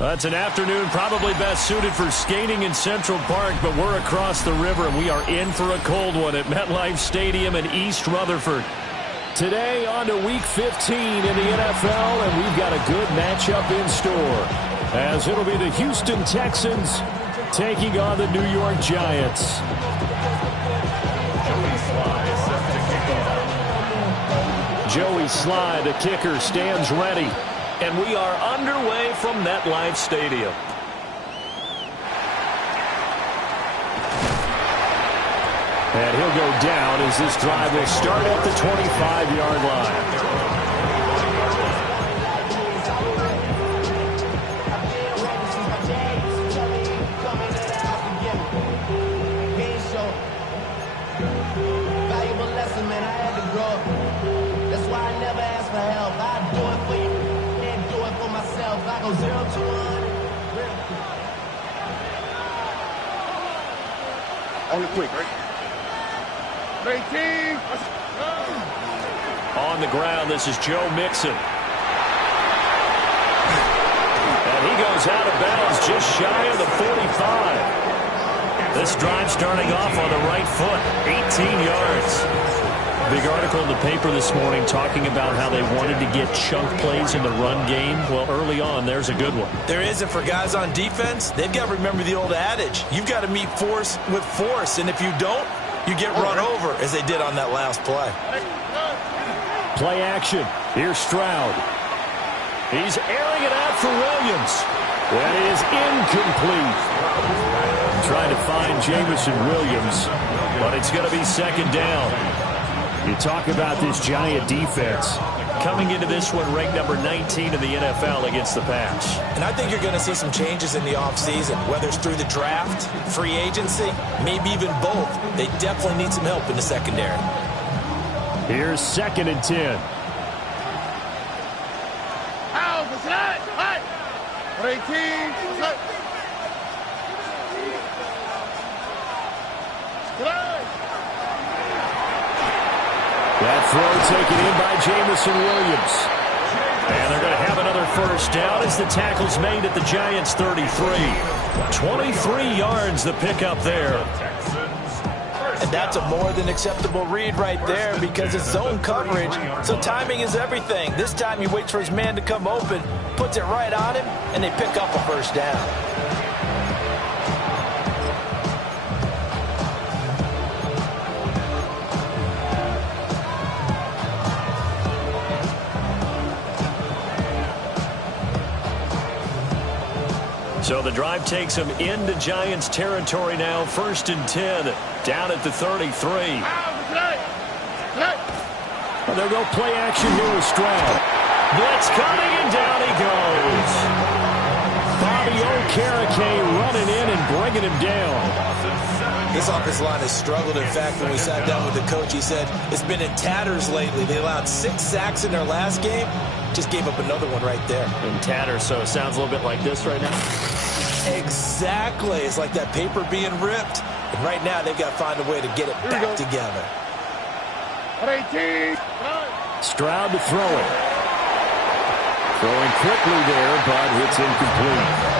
It's an afternoon probably best suited for skating in Central Park, but we're across the river, and we are in for a cold one at MetLife Stadium in East Rutherford. Today on to Week 15 in the NFL, and we've got a good matchup in store, as it'll be the Houston Texans taking on the New York Giants. Joey Slye, the kicker, stands ready. And we are underway from MetLife Stadium. And he'll go down as this drive will start at the 25-yard line. Only quick, right? 18. On the ground, this is Joe Mixon. And he goes out of bounds just shy of the 45. This drive starting off on the right foot, 18 yards. Big article in the paper this morning talking about how they wanted to get chunk plays in the run game. Well, early on, there's a good one. There isn't for guys on defense. They've got to remember the old adage. You've got to meet force with force, and if you don't, you get run over, as they did on that last play. Play action. Here's Stroud. He's airing it out for Williams. That is incomplete. Trying to find Jameson Williams, but it's going to be second down. You talk about this Giant defense. Coming into this one ranked number 19 in the NFL against the pass. And I think you're going to see some changes in the offseason, whether it's through the draft, free agency, maybe even both. They definitely need some help in the secondary. Here's 2nd and 10. Out, what's that? What? 18. What's that? That throw taken in by Jameson Williams. And they're going to have another first down as the tackle's made at the Giants' 33. 23 yards the pickup there. And that's a more than acceptable read right there because it's zone coverage, so timing is everything. This time he waits for his man to come open, puts it right on him, and they pick up a first down. So the drive takes them into Giants territory now. 1st and 10, down at the 33. And they'll go play action here with Stroud. Blitz coming, and down he goes. Bobby Okereke running in and bringing him down. This offensive line has struggled. In fact, when we sat down with the coach, he said it's been in tatters lately. They allowed 6 sacks in their last game. Just gave up another one right there. In tatters, so it sounds a little bit like this right now. Exactly. It's like that paper being ripped. And right now, they've got to find a way to get it back together. 18. Stroud to throw it. Throwing quickly there, but it's incomplete.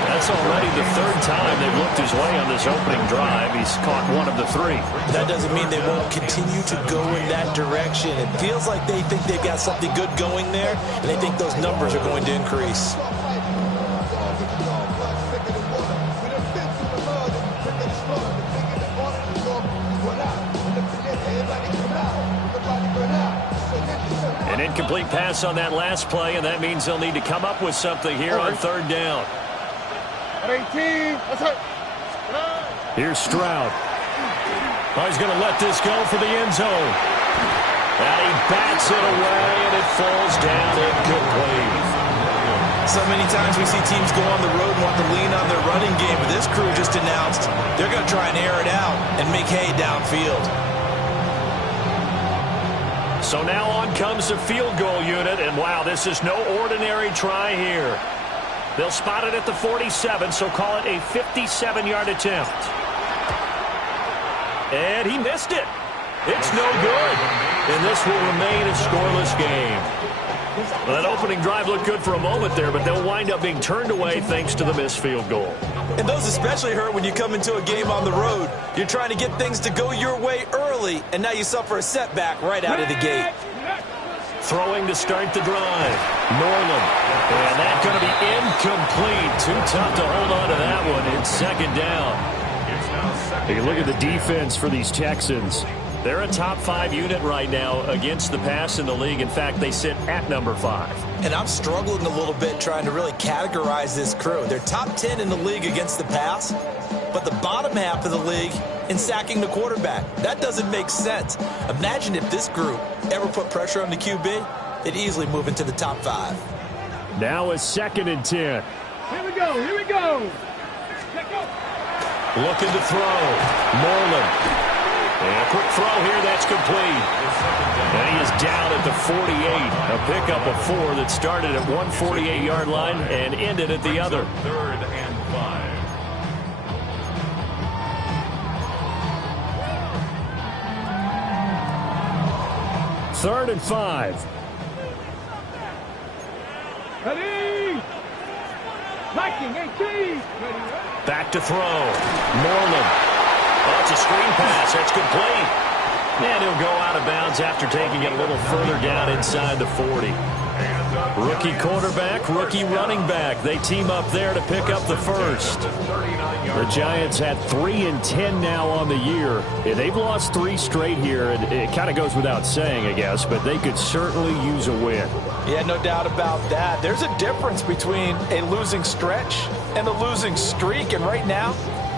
That's already the 3rd time they've looked his way on this opening drive. He's caught 1 of the 3. That doesn't mean they won't continue to go in that direction. It feels like they think they've got something good going there, and they think those numbers are going to increase. An incomplete pass on that last play, and that means they'll need to come up with something here on 3rd down. 18. Here's Stroud. Oh, he's going to let this go for the end zone. And he bats it away, and it falls down incomplete. So many times we see teams go on the road and want to lean on their running game, but this crew just announced they're going to try and air it out and make hay downfield. So now on comes the field goal unit, and wow, this is no ordinary try here. They'll spot it at the 47, so call it a 57-yard attempt. And he missed it. It's no good. And this will remain a scoreless game. Well, that opening drive looked good for a moment there, but they'll wind up being turned away thanks to the missed field goal. And those especially hurt when you come into a game on the road. You're trying to get things to go your way early, and now you suffer a setback right out of the gate. Throwing to start the drive. Norland. And that's going to be incomplete. Too tough to hold on to that one. It's second down. You look at the defense for these Texans. They're a top 5 unit right now against the pass in the league. In fact, they sit at number 5. And I'm struggling a little bit trying to really categorize this crew. They're top 10 in the league against the pass, but the bottom half of the league in sacking the quarterback. That doesn't make sense. Imagine if this group ever put pressure on the QB, it'd easily move into the top 5. Now a 2nd and 10. Here we go. Here we go. Looking to throw. Moreland. And a quick throw here, that's complete. And he is down at the 48. A pickup of 4 that started at 148-yard line and ended at the other. 3rd and 5. 3rd and 5. Ready. Viking 18. Back to throw. Moreland. That's a screen pass. That's complete. And he'll go out of bounds after taking it a little further down inside the 40. Rookie quarterback, rookie running back. They team up there to pick up the first. The Giants had 3 and 10 now on the year. They've lost 3 straight here. It kind of goes without saying, I guess, but they could certainly use a win. Yeah, no doubt about that. There's a difference between a losing stretch and a losing streak, and right now,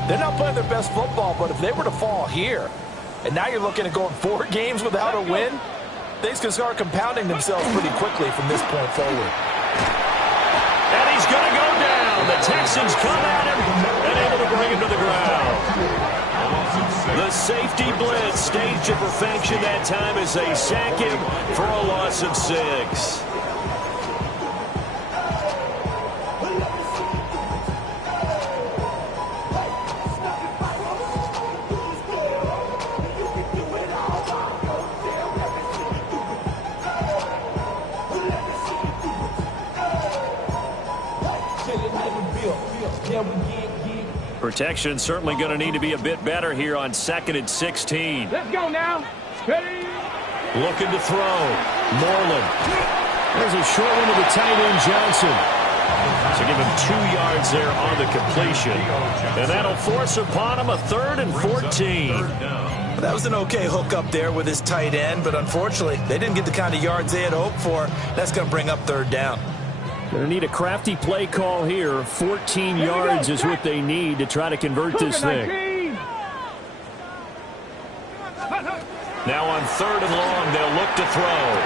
they're not playing their best football, but if they were to fall here, and now you're looking at going 4 games without a win, things can start compounding themselves pretty quickly from this point forward. And he's going to go down. The Texans come at him and able to bring him to the ground. The safety blitz staged to perfection that time as they sack him for a loss of 6. Protection certainly going to need to be a bit better here on 2nd and 16. Let's go now. Ready. Looking to throw. Moreland. There's a short one to the tight end, Johnson. So give him 2 yards there on the completion. And that'll force upon him a 3rd and 14. That was an okay hook up there with his tight end, but unfortunately, they didn't get the kind of yards they had hoped for. That's going to bring up 3rd down. Going to need a crafty play call here. 14 yards is what they need to try to convert this thing. Now on 3rd and long, they'll look to throw.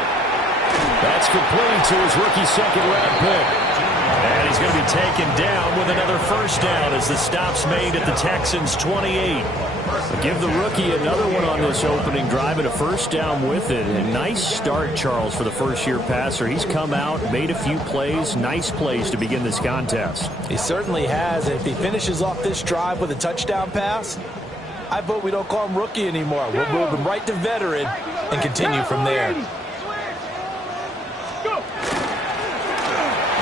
That's complete to his rookie 2nd-round pick. And he's going to be taken down with another first down as the stop's made at the Texans' 28. Give the rookie another one on this opening drive and a first down with it. A nice start, Charles, for the first-year passer. He's come out, made a few plays, nice plays to begin this contest. He certainly has. And if he finishes off this drive with a touchdown pass, I vote we don't call him rookie anymore. We'll move him right to veteran and continue from there.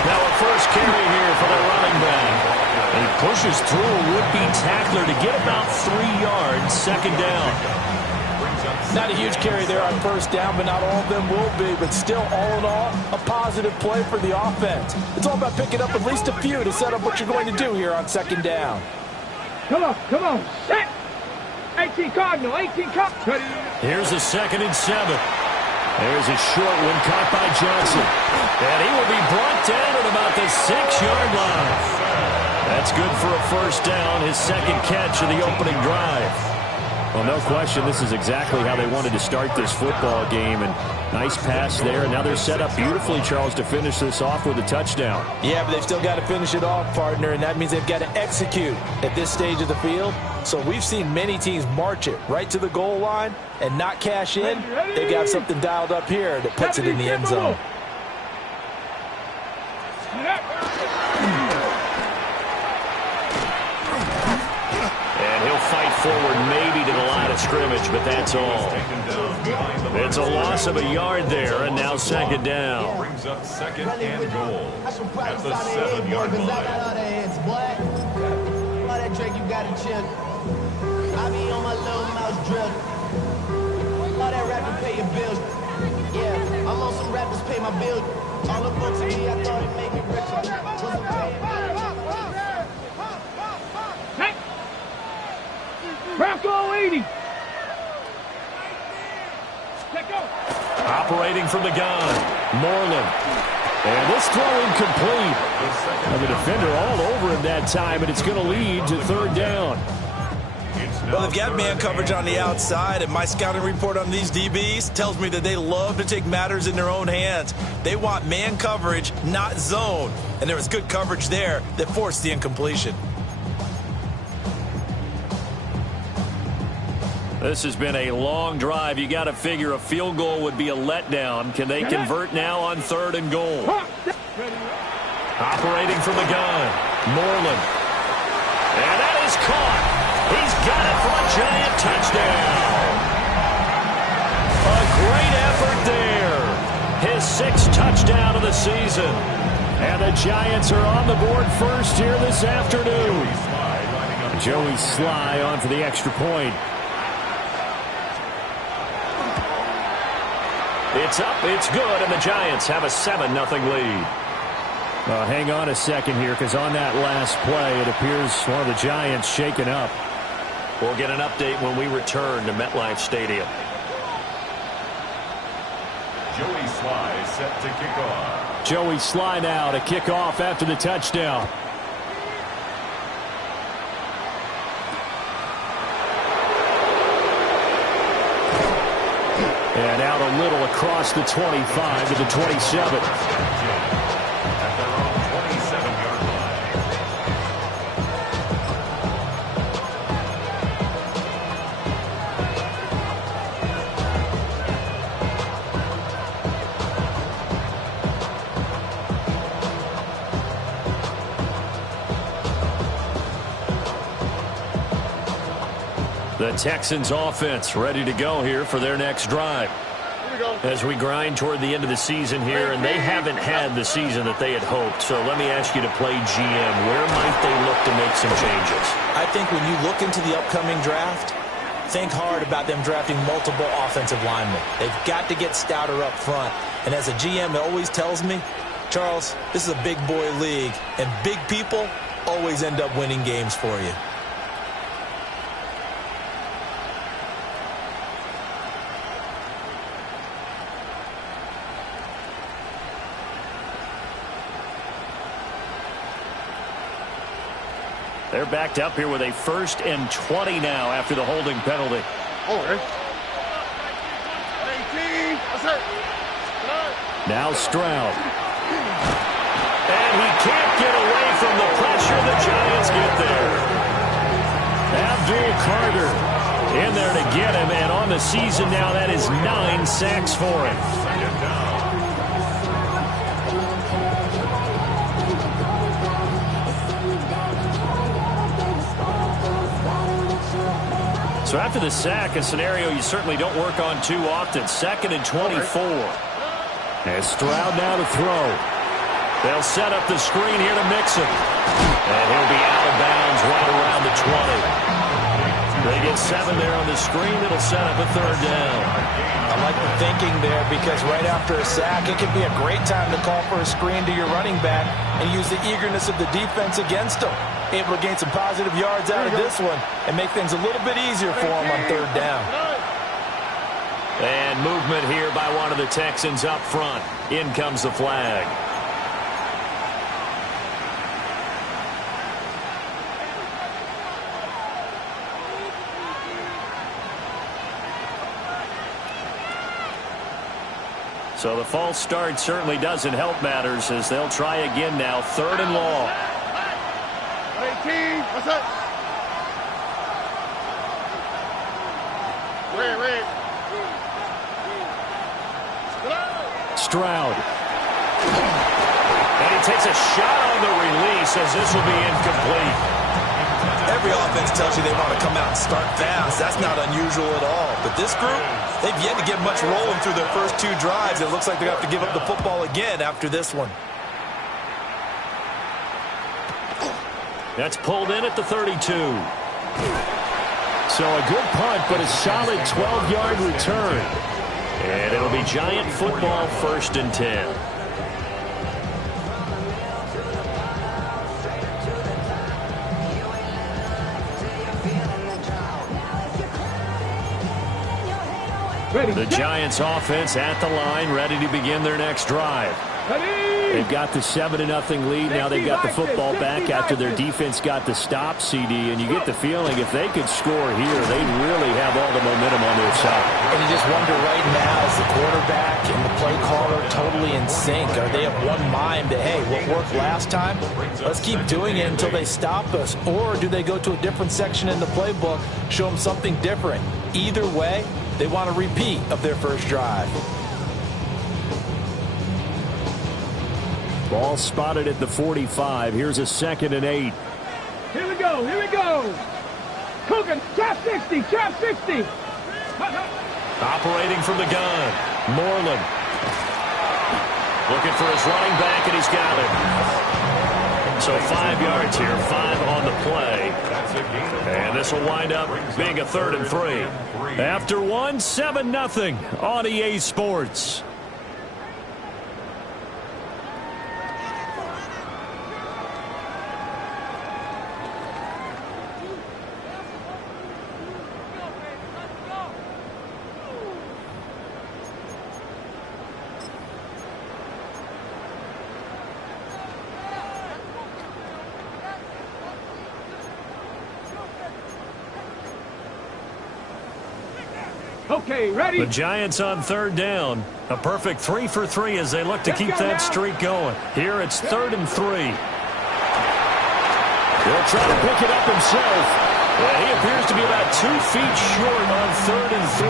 Now a first carry here for the running back. And he pushes through a would-be tackler to get about 3 yards, 2nd down. Not a huge carry there on first down, but not all of them will be. But still, all in all, a positive play for the offense. It's all about picking up at least a few to set up what you're going to do here on 2nd down. Come on. Set. 18 Cardinal, 18 Cardinal. Here's a 2nd and 7. There's a short one caught by Johnson. And he will be brought down at about the 6-yard line. That's good for a first down, his 2nd catch of the opening drive. Well, no question, this is exactly how they wanted to start this football game. And nice pass there. And now they're set up beautifully, Charles, to finish this off with a touchdown. Yeah, but they've still got to finish it off, partner, and that means they've got to execute at this stage of the field. So we've seen many teams march it right to the goal line and not cash in. They've got something dialed up here that puts it in the end zone. And he'll fight forward maybe to the line of scrimmage. scrimmage, but that's all. It's a loss of a yard there, and now second down. Brings up second and goal at the 7-yard line. That Drake, you got to chill. I be on my little mouse drill. All that rapping pay your bills. Yeah, I'm on some rappers pay my bills. All the books to me, I thought it made me richer. Wasn't paying me. Bronco 80. Operating from the gun, Moreland. And this throw incomplete. And the defender all over him that time, and it's going to lead to third down. Well, they've got man coverage on the outside, and my scouting report on these DBs tells me that they love to take matters in their own hands. They want man coverage, not zone. And there was good coverage there that forced the incompletion. This has been a long drive. You got to figure a field goal would be a letdown. Can they convert now on third and goal? Operating from the gun, Moreland. And that is caught. He's got it for a giant touchdown. A great effort there. His 6th touchdown of the season. And the Giants are on the board first here this afternoon. Joey Sly on for the extra point. It's up, it's good, and the Giants have a 7-0 lead. Hang on a second here, because on that last play, it appears one of the Giants shaken up. We'll get an update when we return to MetLife Stadium. Joey Sly set to kick off. Joey Sly now to kick off after the touchdown. And out a little across the 25 to the 27. At their own 27-yard The Texans offense ready to go here for their next drive. As we grind toward the end of the season here, and they haven't had the season that they had hoped. So let me ask you to play GM. Where might they look to make some changes? I think when you look into the upcoming draft, think hard about them drafting multiple offensive linemen. They've got to get stouter up front. And as a GM, it always tells me, Charles, this is a big boy league, and big people always end up winning games for you. They're backed up here with a 1st and 20 now after the holding penalty. Now Stroud. And he can't get away from the pressure. The Giants get there. Abdul Carter in there to get him. And on the season now, that is 9 sacks for him. Second down. So after the sack, a scenario you certainly don't work on too often. 2nd and 24. And Stroud now to throw. They'll set up the screen here to Mixon. And he'll be out of bounds right around the 20. They get 7 there on the screen. It'll set up a 3rd down. I like the thinking there, because right after a sack, it can be a great time to call for a screen to your running back and use the eagerness of the defense against them. Able to gain some positive yards out of this one and make things a little bit easier for them on 3rd down. And movement here by one of the Texans up front. In comes the flag. So the false start certainly doesn't help matters, as they'll try again now. 3rd and long. 18, what's up? Red. Stroud. And he takes a shot on the release, as this will be incomplete. Every offense tells you they want to come out and start fast. That's not unusual at all. But this group, they've yet to get much rolling through their first 2 drives. It looks like they're going to have to give up the football again after this one. That's pulled in at the 32. So a good punt, but a solid 12-yard return. And it'll be Giant football, 1st and 10. The Giants offense at the line, ready to begin their next drive. They've got the 7-0 lead. Now they've got the football back after their defense got the stop, CD. And you get the feeling if they could score here, they really have all the momentum on their side. And you just wonder right now, is the quarterback and the play caller totally in sync? Are they of one mind that, hey, what worked last time, let's keep doing it until they stop us? Or do they go to a different section in the playbook, show them something different? Either way, they want a repeat of their first drive. Ball spotted at the 45. Here's a 2nd and 8. Here we go. Here we go. Coogan, trap 60. Trap 60. Operating from the gun. Moreland. Looking for his running back, and he's got it. So 5 yards here, 5 on the play. And this will wind up being a 3rd and 3. After 1, 7-0 on EA Sports. Okay, ready? The Giants on 3rd down. A perfect 3 for 3 as they look to keep that streak going. Here it's 3rd and 3. He'll try to pick it up himself. Well, he appears to be about 2 feet short on 3rd and 3.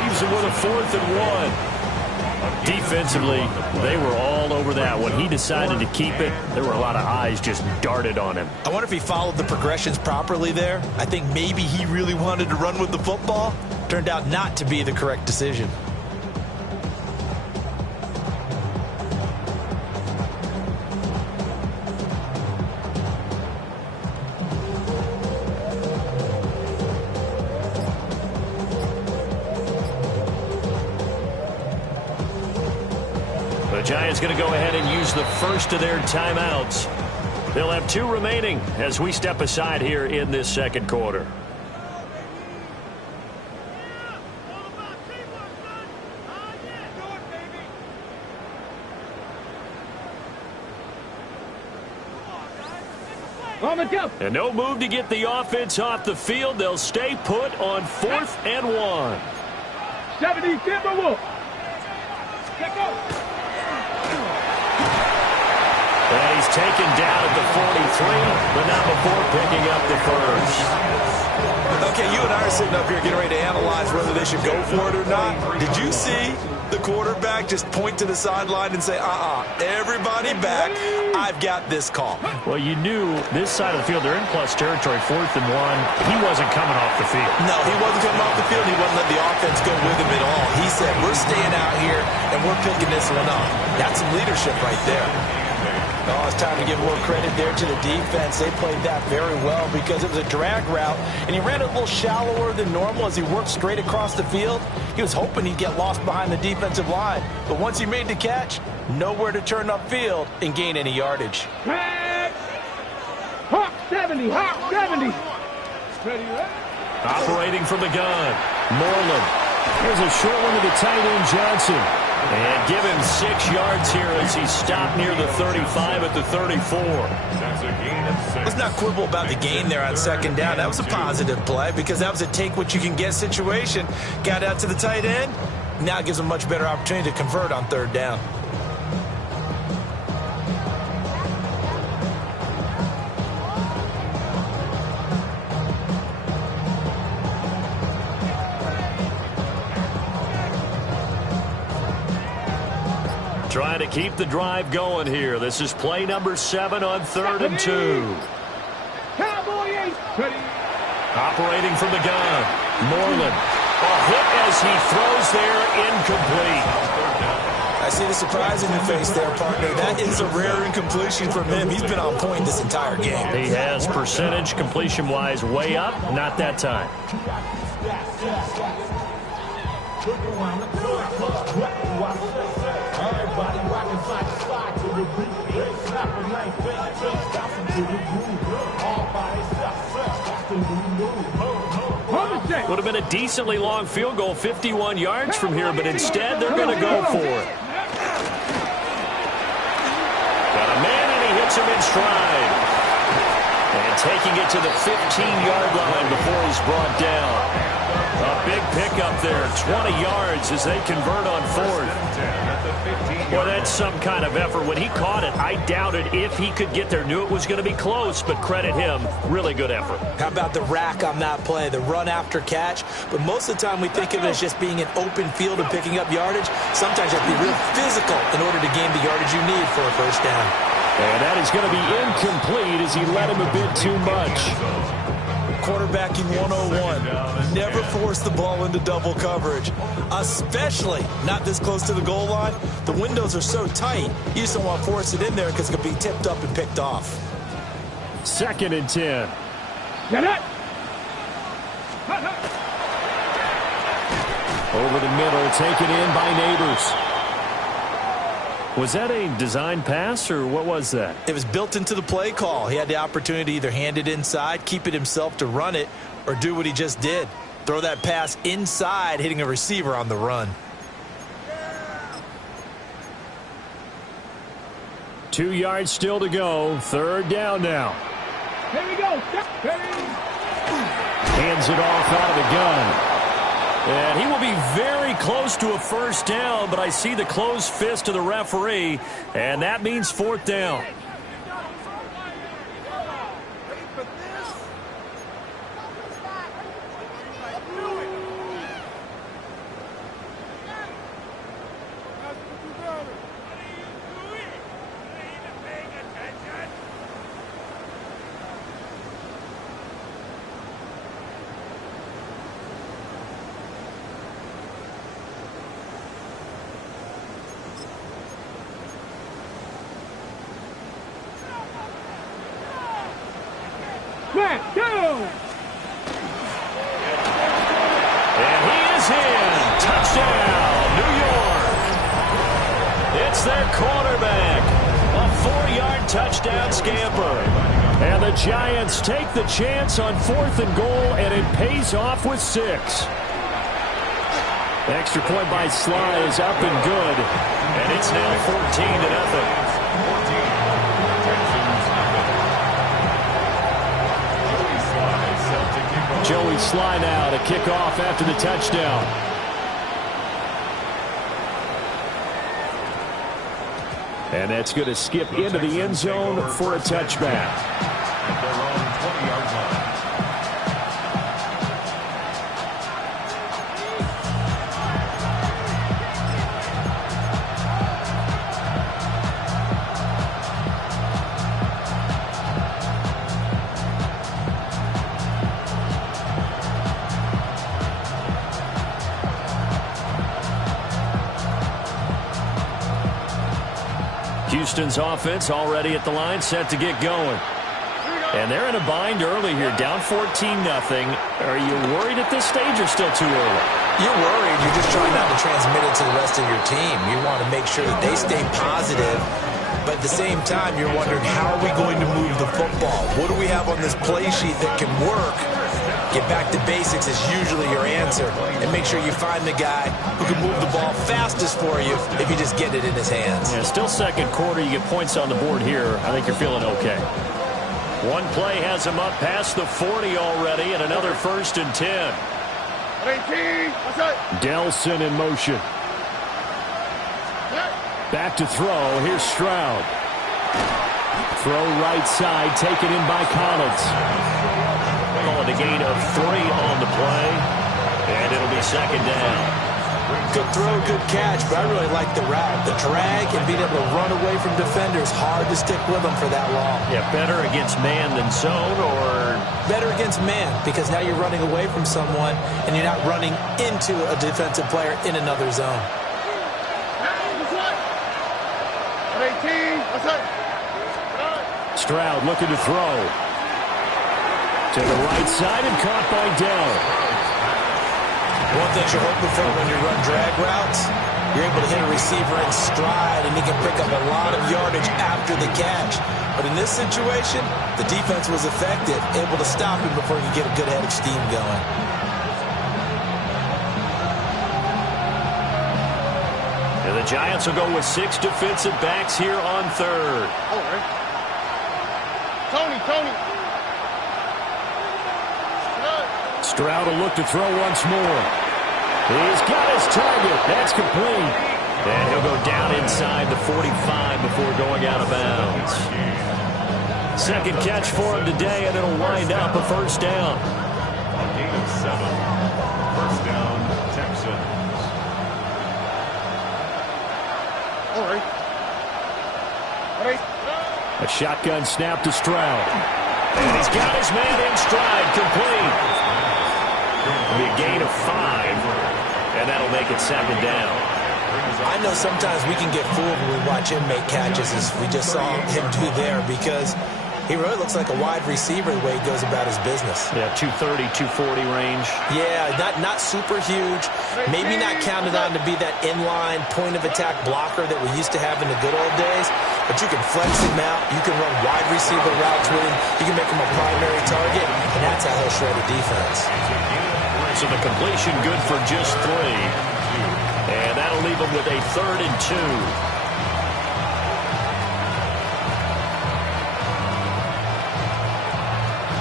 Leaves him with a 4th and 1. Defensively, they were all over that. When he decided to keep it, there were a lot of eyes just darted on him. I wonder if he followed the progressions properly there. I think maybe he really wanted to run with the football. Turned out not to be the correct decision. The Giants going to go ahead and use the first of their timeouts. They'll have 2 remaining as we step aside here in this 2nd quarter. And no move to get the offense off the field. They'll stay put on 4th and 1. 70 Timberwolves. And he's taken down at the 43, but not before picking up the first. Okay, you and I are sitting up here getting ready to analyze whether they should go for it or not. Did you see the quarterback just point to the sideline and say, everybody back, I've got this call? Well, you knew this side of the field, they're in plus territory, 4th and 1. He wasn't coming off the field. No, he wasn't coming off the field. He wasn't letting the offense go with him at all. He said, we're staying out here, and we're picking this one up. That's some leadership right there. Oh, it's time to give more credit there to the defense. They played that very well because it was a drag route, and he ran it a little shallower than normal as he worked straight across the field. He was hoping he'd get lost behind the defensive line, but once he made the catch, nowhere to turn upfield and gain any yardage. Hawk 70, Hawk 70. Ready, ready? Operating from the gun, Moreland. Here's a short one to the tight end, Johnson. And give him 6 yards here as he stopped near the 35 at the 34. Let's not quibble about the gain there on 2nd down. That was a positive play because that was a take-what-you-can-get situation. Got out to the tight end. Now it gives him a much better opportunity to convert on 3rd down. Trying to keep the drive going here. This is play number 7 on 3rd and 2. Cowboy 8. Ready. Operating from the gun. Moreland. A hit as he throws there, incomplete. I see the surprise in your face there, partner. That is a rare incompletion from him. He's been on point this entire game. He has percentage completion-wise way up, not that time. Would have been a decently long field goal, 51 yards from here, but instead they're going to go for it. Got a man, and he hits him in stride. And taking it to the 15-yard line before he's brought down. A big pickup there, 20 yards as they convert on fourth. Well, that's some kind of effort. When he caught it, I doubted if he could get there. Knew it was going to be close, but credit him. Really good effort. How about the rack on that play, the run after catch? But most of the time we think of it as just being an open field and picking up yardage. Sometimes you have to be real physical in order to gain the yardage you need for a first down. And that is going to be incomplete as he led him a bit too much. Quarterbacking 101. Never force the ball into double coverage, especially not this close to the goal line. The windows are so tight, you just don't want to force it in there because it could be tipped up and picked off. 2nd and 10. Get it. Over the middle, taken in by Neighbors. Was that a design pass, or what was that? It was built into the play call. He had the opportunity to either hand it inside, keep it himself to run it, or do what he just did. Throw that pass inside, hitting a receiver on the run. 2 yards still to go. 3rd down now. Here we go. Hands it off out of the gun. And he will be very close to a first down, but I see the closed fist of the referee, and that means 4th down. And he is in. Touchdown, New York. It's their quarterback. A 4-yard touchdown scamper. And the Giants take the chance on 4th and goal, and it pays off with 6. The extra point by Sly is up and good. And it's now 14-0. Joey Sly now to kick off after the touchdown. And that's going to skip into the end zone for a touchback. At their own 20-yard line. Houston's offense already at the line, set to get going. And they're in a bind early here, down 14-0. Are you worried at this stage or still too early? You're worried. You're just trying not to transmit it to the rest of your team. You want to make sure that they stay positive. But at the same time, you're wondering, how are we going to move the football? What do we have on this play sheet that can work? Get back to basics is usually your answer. And make sure you find the guy who can move the ball fastest for you if you just get it in his hands. Yeah, still 2nd quarter. You get points on the board here. I think you're feeling okay. One play has him up past the 40 already, and another 1st and 10. Delson in motion. Back to throw. Here's Stroud. Throw right side, taken in by Collins. Calling a gain of 3 on the play, and it'll be 2nd down. Good throw, good catch, but I really like the route. The drag and being able to run away from defenders, hard to stick with them for that long. Yeah, better against man than zone, or? Better against man, because now you're running away from someone and you're not running into a defensive player in another zone. Stroud looking to throw. To the right side and caught by Dell. One thing you're hoping for when you run drag routes, you're able to hit a receiver in stride and he can pick up a lot of yardage after the catch. But in this situation, the defense was effective, able to stop him before he could get a good head of steam going. And the Giants will go with 6 defensive backs here on third. All right. Tony. Stroud will look to throw once more. He's got his target. That's complete. And he'll go down inside the 45 before going out of bounds. Second catch for him today, and it'll wind up a first down. A gain of 7. First down, Texans. All right. A shotgun snap to Stroud. And he's got his man in stride, complete. It'll be a gain of 5, and that'll make it second down. I know sometimes we can get fooled when we watch him make catches, as we just saw him do there, because he really looks like a wide receiver the way he goes about his business. Yeah, 230, 240 range. Yeah, not super huge. Maybe not counted on to be that inline point-of-attack blocker that we used to have in the good old days. But you can flex him out. You can run wide receiver routes with him. You can make him a primary target, and that's how he'll shred a defense. So the completion good for just 3. And that'll leave him with a 3rd and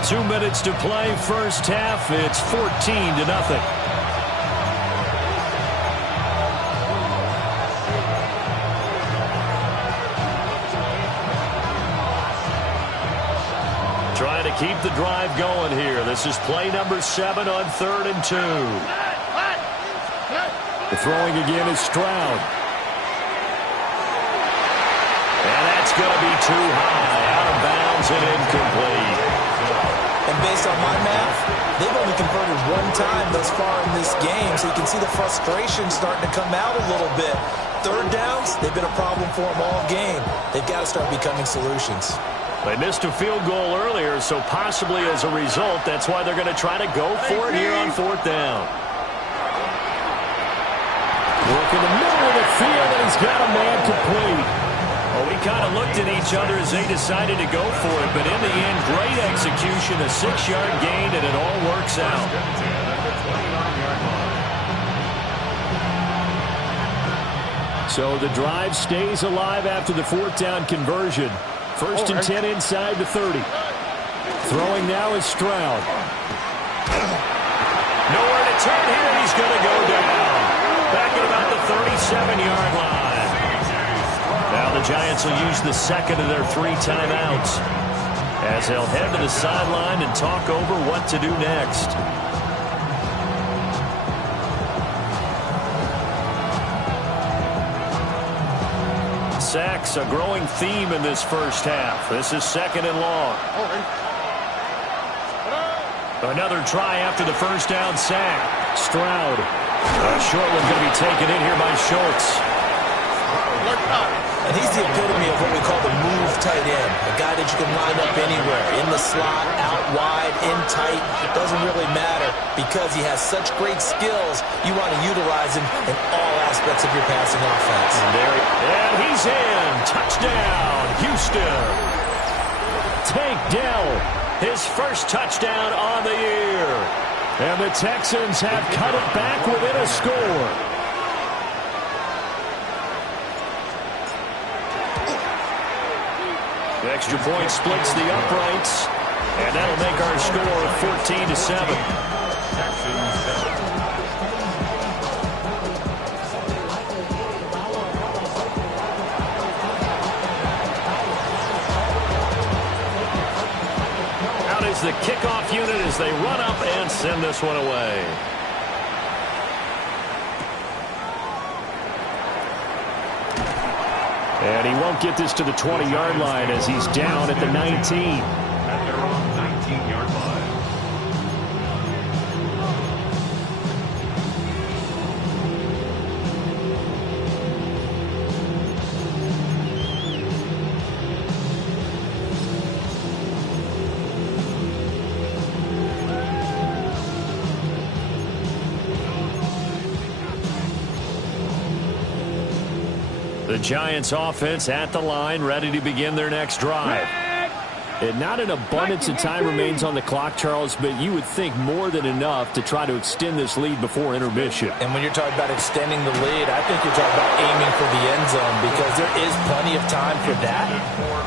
2. 2 minutes to play, first half. It's 14-0. Trying to keep the drive going here. This is play number 7 on 3rd and 2. The throwing again is Stroud. And that's going to be too high. Out of bounds and incomplete. And based on my math, they've only converted 1 time thus far in this game, so you can see the frustration starting to come out a little bit. 3rd downs, they've been a problem for them all game. They've got to start becoming solutions. They missed a field goal earlier, so possibly as a result, that's why they're going to try to go for it here on 4th down. Work in the middle of the field, and he's got a man complete. Well, we kind of looked at each other as they decided to go for it, but in the end, great execution, a 6-yard gain, and it all works out. So the drive stays alive after the 4th down conversion. 1st and 10 inside the 30. Throwing now is Stroud. Nowhere to turn here. He's going to go down. Back at about the 37-yard line. Now the Giants will use the second of their 3 timeouts as they'll head to the sideline and talk over what to do next. Sacks, a growing theme in this first half. This is 2nd and long. Another try after the first down sack. Stroud. A short one going to be taken in here by Schultz. And he's the epitome of what we call the move tight end. A guy that you can line up anywhere. In the slot, out wide, in tight. It doesn't really matter because he has such great skills. You want to utilize him in all aspects of your passing offense. And he's in. Touchdown, Houston. Tank Dell, his first touchdown on the year. And the Texans have cut it back within a score. The extra point splits the uprights, and that'll make our score 14-7. Out is the kickoff unit as they run up and send this one away. And he won't get this to the 20-yard line as he's down at the 19. At their own 19-yard line. The Giants offense at the line, ready to begin their next drive. And not an abundance of time remains on the clock, Charles, but you would think more than enough to try to extend this lead before intermission. And when you're talking about extending the lead, I think you're talking about aiming for the end zone because there is plenty of time for that.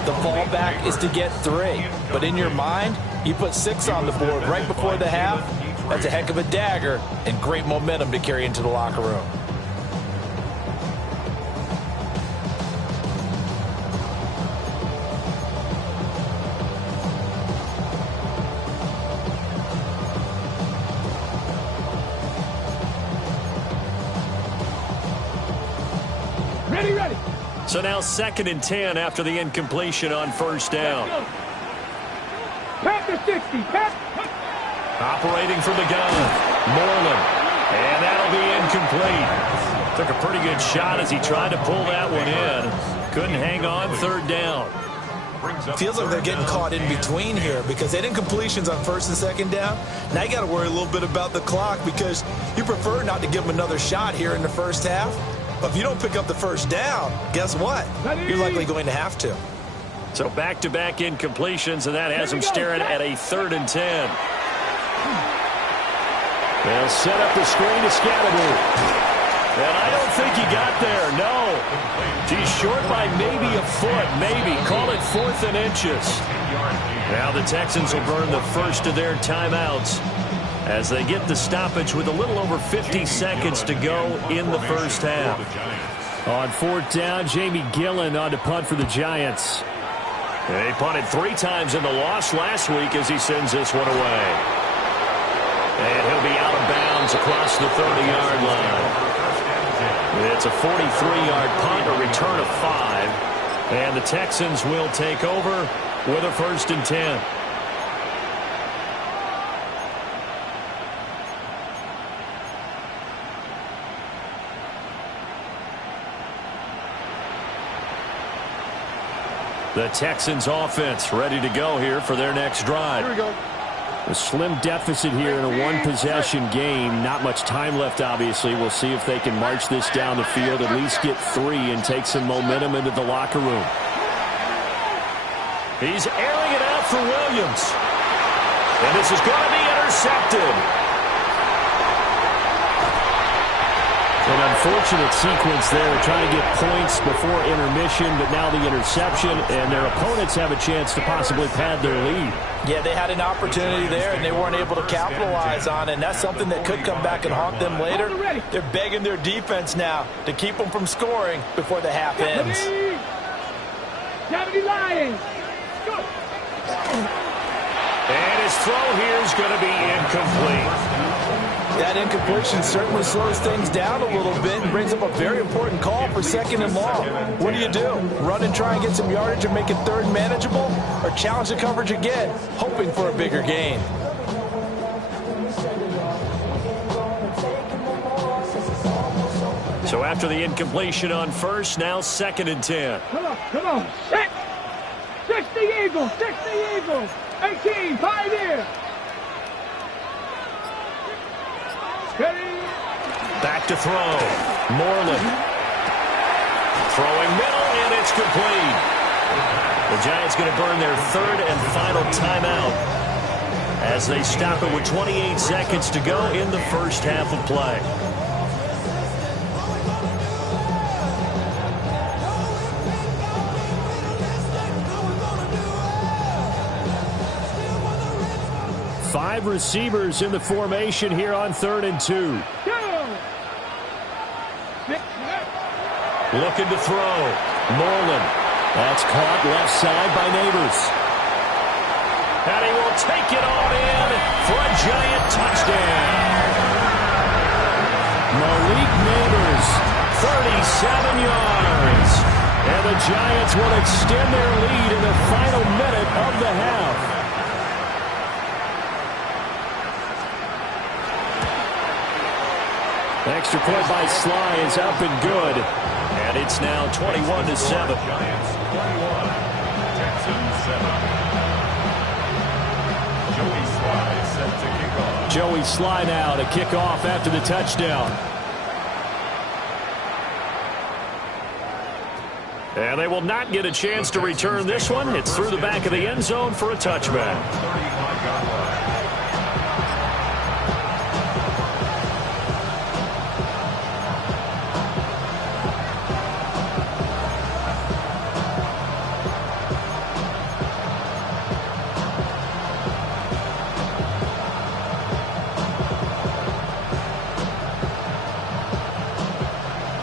The fallback is to get 3. But in your mind, you put 6 on the board right before the half. That's a heck of a dagger and great momentum to carry into the locker room. Ready. So now 2nd and 10 after the incompletion on first down. Pat to 60. Pat. Operating from the gun, Moreland. And that'll be incomplete. Took a pretty good shot as he tried to pull that one in. Couldn't hang on, 3rd down. Feels like they're getting caught in between here because they didn't completions on 1st and 2nd down. Now you got to worry a little bit about the clock because you prefer not to give them another shot here in the first half. But if you don't pick up the first down, guess what? You're likely going to have to. So back-to-back incompletions, and that has him staring at a 3rd and 10. They'll set up the screen to Scatterby. And I don't think he got there, no. He's short by maybe a foot, maybe. Call it 4th and inches. Now the Texans will burn the first of their timeouts as they get the stoppage with a little over 50 seconds to go in the first half. On 4th down, Jamie Gillen on to punt for the Giants. They punted 3 times in the loss last week as he sends this one away. And he'll be out of bounds across the 30-yard line. It's a 43-yard punt, a return of 5. And the Texans will take over with a 1st and 10. The Texans offense ready to go here for their next drive. Here we go. A slim deficit here in a 1-possession game. Not much time left, obviously. We'll see if they can march this down the field, at least get 3 and take some momentum into the locker room. He's airing it out for Williams. And this is going to be intercepted. An unfortunate sequence there, trying to get points before intermission, but now the interception, and their opponents have a chance to possibly pad their lead. Yeah, they had an opportunity there, and they weren't able to capitalize on it, and that's something that could come back and haunt them later. They're begging their defense now to keep them from scoring before the half ends. Deputy Lions. And his throw here is going to be incomplete. That incompletion certainly slows things down a little bit and brings up a very important call for 2nd and long. What do? Run and try and get some yardage and make it 3rd manageable, or challenge the coverage again, hoping for a bigger gain? So after the incompletion on 1st, now 2nd and 10. Come on. 60 Eagles. 18, Pioneer. Back to throw. Moreland. Throwing middle, and it's complete. The Giants going to burn their 3rd and final timeout as they stop it with 28 seconds to go in the first half of play. Five receivers in the formation here on 3rd and 2. Looking to throw. Moreland. That's caught left side by Neighbors. And he will take it on in for a Giant touchdown. Malik Neighbors, 37 yards. And the Giants will extend their lead in the final minute of the half. Extra point by Sly is up and good. And it's now 21-7. Giants 21, Texans 7. Joey Sly set to kick off. Joey Sly now to kick off after the touchdown. And they will not get a chance to return this one. It's through the back of the end zone for a touchback. 35-yard line.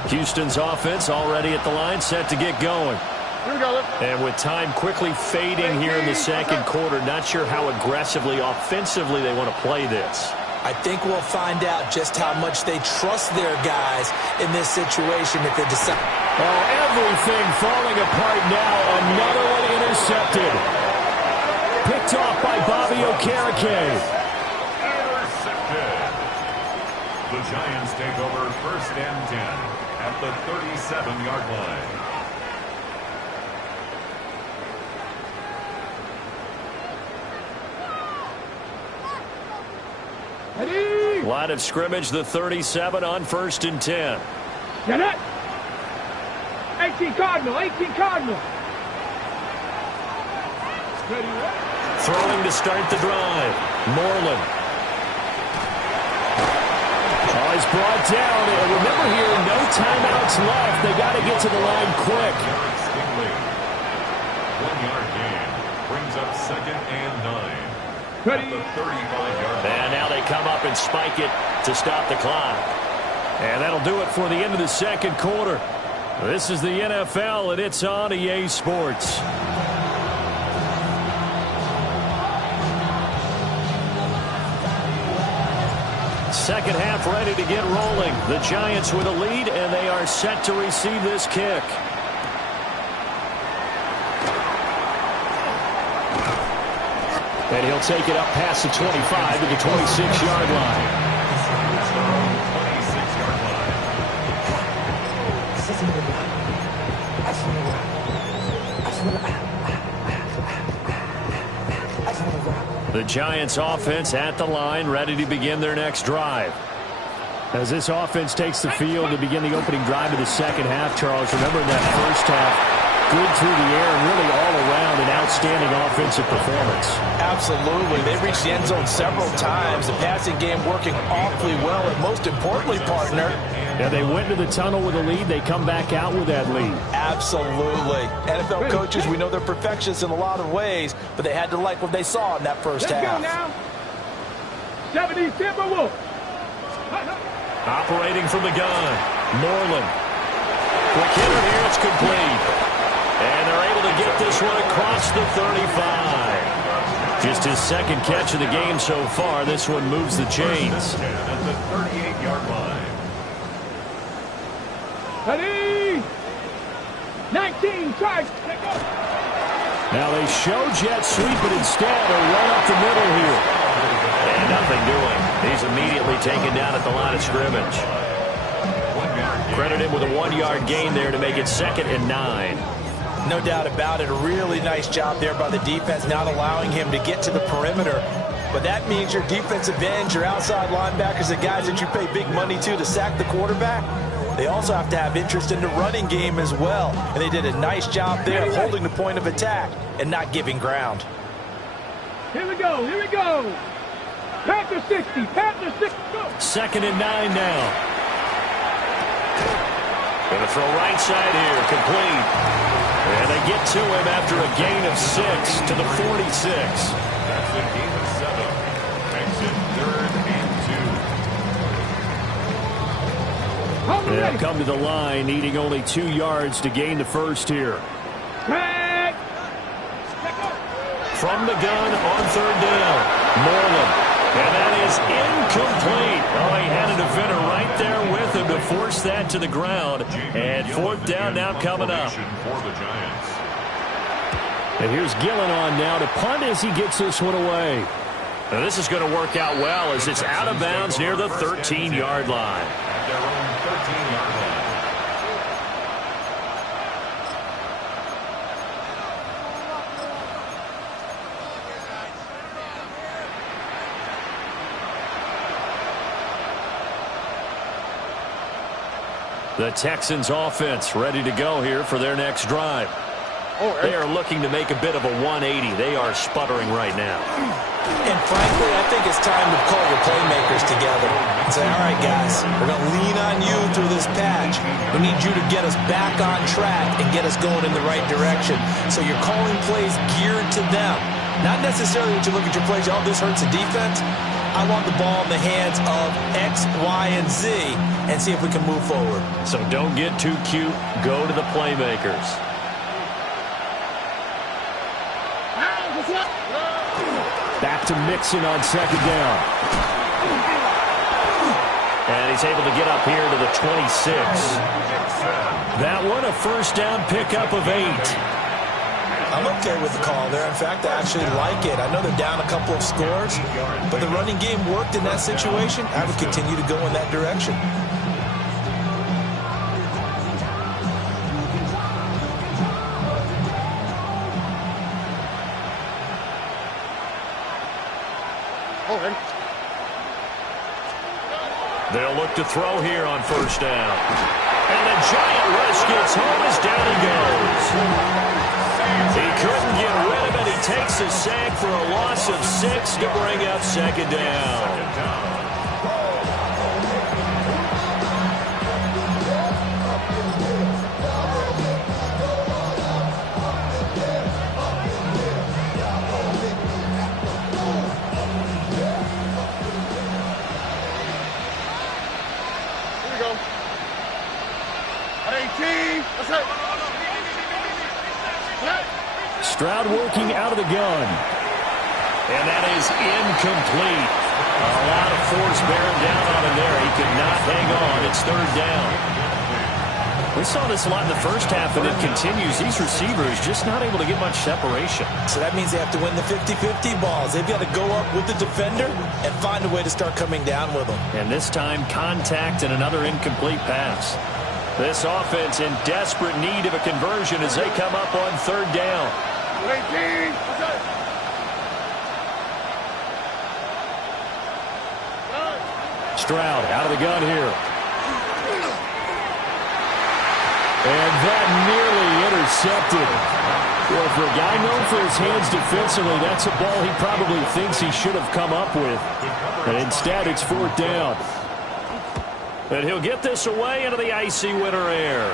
Houston's offense already at the line, set to get going. Here we go. And with time quickly fading here in the second quarter, not sure how aggressively, offensively they want to play this. I think we'll find out just how much they trust their guys in this situation if they decide. Oh, everything falling apart now. Another one intercepted. Picked off by Bobby Okereke. Intercepted. The Giants take over first and 10 at the 37-yard line. Ready? Line of scrimmage, the 37 on first and 10. Get it? 18 Cardinal, 18 Cardinal. Ready? Throwing to start the drive. Moreland. Oh, he's brought down. And remember here, no timeouts left. They got to get to the line quick. Derek Stingley. 1-yard gain. Brings up second and 9. Ready? At the 35-yard line. And now they come up and spike it to stop the clock. And that'll do it for the end of the second quarter. This is the NFL, and it's on EA Sports. Second half ready to get rolling. The Giants with a lead, and they are set to receive this kick. And he'll take it up past the 25 to the 26-yard line. 26-yard line. The Giants offense at the line, ready to begin their next drive. As this offense takes the field to begin the opening drive of the second half, Charles, remember in that first half, good through the air and really all around an outstanding offensive performance. Absolutely. They reached the end zone several times. The passing game working awfully well, and most importantly, partner, Yeah, they went to the tunnel with a lead. They come back out with that lead. absolutely. NFL coaches, we know they're perfectionists in a lot of ways, but they had to like what they saw in that first Let's go half. now. 70 Timberwolves. Operating from the gun, Moreland. Quick hitter here, it's complete. And they're able to get this one across the 35. Just his second catch of the game so far. This one moves the chains. At the 38-yard line. Ready? 19 charge. Let go. Now they show jet sweep, but instead a run up the middle here. And nothing doing. He's immediately taken down at the line of scrimmage. Credit him with a 1-yard gain there to make it 2nd and 9. No doubt about it. A really nice job there by the defense, not allowing him to get to the perimeter. But that means your defensive ends, your outside linebackers, the guys that you pay big money to sack the quarterback, they also have to have interest in the running game as well. And they did a nice job there of holding the point of attack and not giving ground. Here we go. Here we go. Panther 60. Panther 60. Go. 2nd and 9 now. Going to throw right side here, complete. And they get to him after a gain of 6 to the 46. That's a gain of 7. Makes it 3rd and 2. They'll come to the line, needing only 2 yards to gain the first here. Tag. Let go. From the gun on 3rd down, Moreland. And that is incomplete. Oh, he had a defender right there with him to force that to the ground. And fourth down now coming up. For the Giants. And here's Gillen on now to punt as he gets this one away. Now this is going to work out well as it's out of bounds near the 13-yard line. At their own 13-yard line. The Texans offense ready to go here for their next drive. They are looking to make a bit of a 180. They are sputtering right now. And frankly, I think it's time to call your playmakers together and say, all right, guys, we're going to lean on you through this patch. We need you to get us back on track and get us going in the right direction. So you're calling plays geared to them. Not necessarily that you look at your plays, oh, this hurts the defense. I want the ball in the hands of X, Y, and Z and see if we can move forward. So don't get too cute. Go to the playmakers. Back to Mixon on second down. And he's able to get up here to the 26. That one, a first down pickup of 8. I'm okay with the call there. In fact, I actually like it. I know they're down a couple of scores, but the running game worked in that situation. I would continue to go in that direction. They'll look to throw here on first down. And a giant rush gets home as down he goes. He couldn't get rid of it. He takes a sack for a loss of 6 to bring up second down. Stroud working out of the gun. And that is incomplete. A lot of force bearing down on him there. He could not hang on. It's third down. We saw this a lot in the first half, and it continues. These receivers just not able to get much separation. So that means they have to win the 50-50 balls. They've got to go up with the defender and find a way to start coming down with them. And this time, contact and another incomplete pass. This offense in desperate need of a conversion as they come up on third down. Stroud out of the gun here. And that nearly intercepted. Well, for a guy known for his hands defensively, that's a ball he probably thinks he should have come up with. And instead, it's fourth down. And he'll get this away into the icy winter air.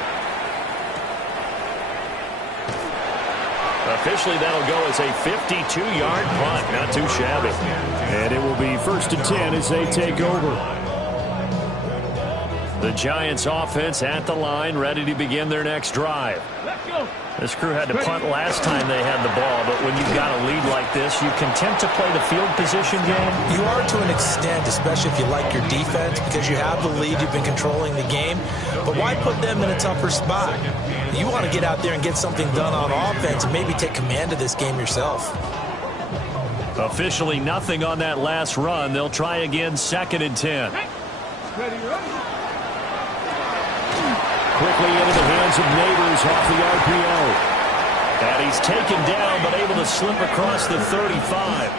Officially, that'll go as a 52-yard punt. Not too shabby. And it will be 1st and 10 as they take over. The Giants offense at the line, ready to begin their next drive. This crew had to punt last time they had the ball, but when you've got a lead like this, you content to play the field position game? You are to an extent, especially if you like your defense, because you have the lead, you've been controlling the game. But why put them in a tougher spot? You want to get out there and get something done on offense and maybe take command of this game yourself. Officially nothing on that last run. They'll try again, 2nd and 10. Quickly into the hands of Neighbors off the RPO. And he's taken down, but able to slip across the 35.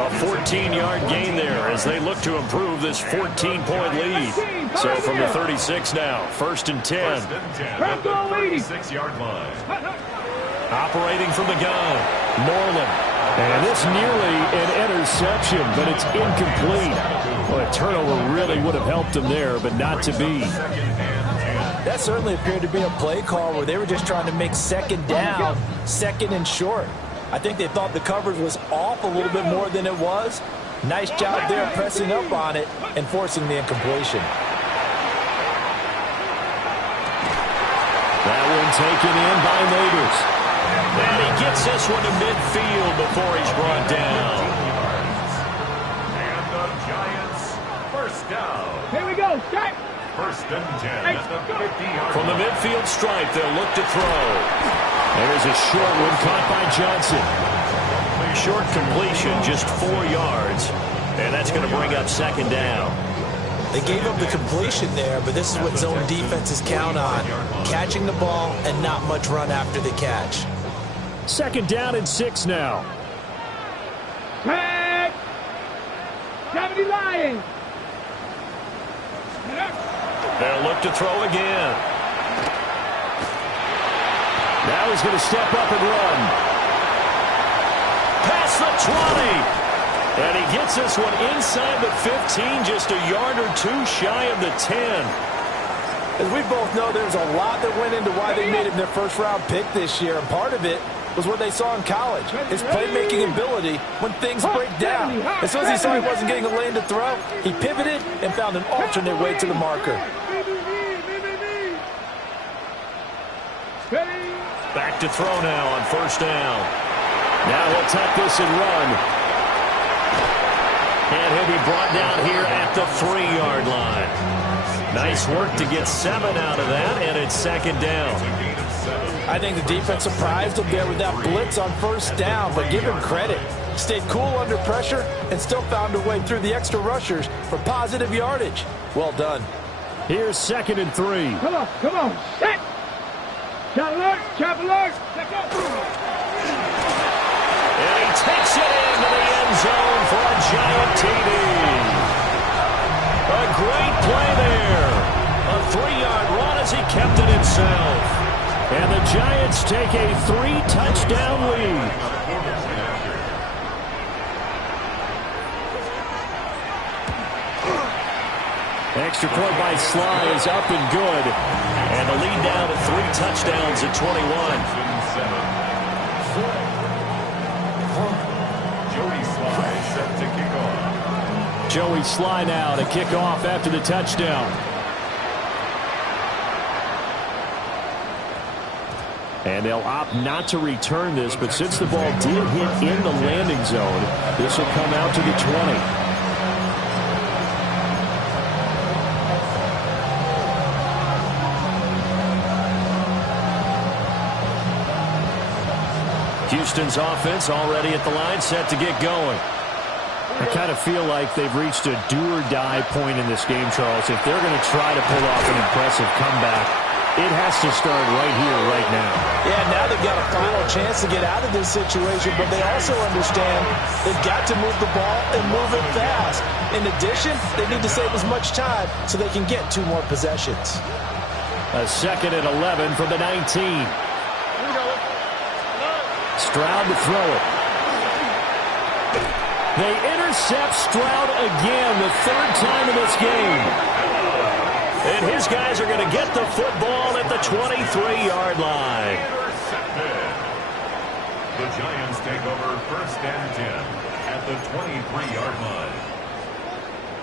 A 14-yard gain there as they look to improve this 14-point lead. So from the 36 now, 1st and 10. 36-yard line. Operating from the gun, Moreland. And this nearly an interception, but it's incomplete. Well, a turnover really would have helped him there, but not to be. That certainly appeared to be a play call where they were just trying to make second down, 2nd and short. I think they thought the coverage was off a little bit more than it was. Nice job there pressing up on it and forcing the incompletion. That one taken in by Neighbors. And he gets this one to midfield before he's brought down. And the Giants, first down. Here we go. Start. First and 10 at the 50-yard From the midfield stripe, they'll look to throw. There's a short one caught by Johnson. Short completion, just 4 yards. And that's going to bring up second down. They gave up the completion there, but this is what zone defenses count on. Catching the ball and not much run after the catch. Second down and 6 now. Tag! 70 Lions! They'll look to throw again. Now he's going to step up and run. Past the 20. And he gets this one inside the 15, just a yard or two shy of the 10. As we both know, there's a lot that went into why they made him their first-round pick this year. And part of it was what they saw in college, his playmaking ability when things break down. As soon as he saw he wasn't getting a lane to throw, he pivoted and found an alternate way to the marker. Back to throw now on first down. Now he'll tuck this and run. And he'll be brought down here at the 3-yard line. Nice work to get 7 out of that, and it's second down. I think the defense surprised him there with that blitz on first down, but give him credit. Stayed cool under pressure and still found a way through the extra rushers for positive yardage. Well done. Here's second and 3. Come on, set! Chop alert, let go! And he takes it into the end zone for a giant TD. A great play there. A 3-yard run as he kept it himself. And the Giants take a 3-touchdown lead. Extra point by Sly is up and good. And the lead down to 3 touchdowns at 21. Joey Sly now to kick off after the touchdown. And they'll opt not to return this, but since the ball did hit in the landing zone, this will come out to the 20. Houston's offense already at the line, set to get going. I kind of feel like they've reached a do-or-die point in this game, Charles. If they're going to try to pull off an impressive comeback, it has to start right here, right now. Yeah, now they've got a final chance to get out of this situation, but they also understand they've got to move the ball and move it fast. In addition, they need to save as much time so they can get 2 more possessions. A second and 11 from the 19. Stroud to throw it. They intercept Stroud again, the 3rd time in this game. And his guys are going to get the football at the 23-yard line. The Giants take over first and 10 at the 23-yard line.